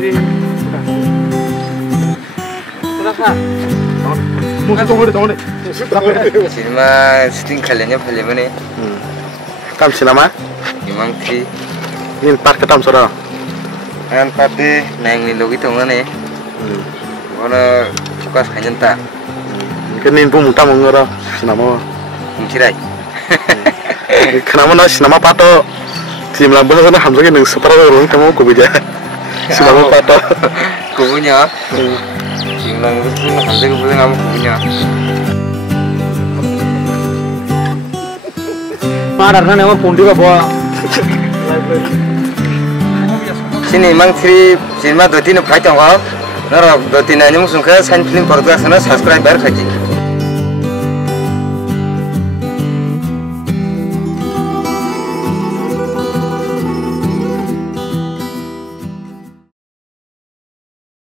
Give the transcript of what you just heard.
Jadi Cinema syuting kaliannya film ini. Tam sinama? Imang Tri. Nin part ketam sora. Kan pati nang ni logi tong ne. Ona suka kanyanta. Kenin bu muta mongora sinama. Mungkirai. Kenapa na sinama pato? Tim lambe sana hamzake nang separa orang kamu ko bija. Sinama pato. Kubunya. Jimlang itu hamzake boleh ngamu kubunya. Mararna nama pundi ka bawa. Sini Imang Tri cinema 2-3 fight tong ha. Nara 2-3 anyung sungka sign film podcast na subscribe bar khaji.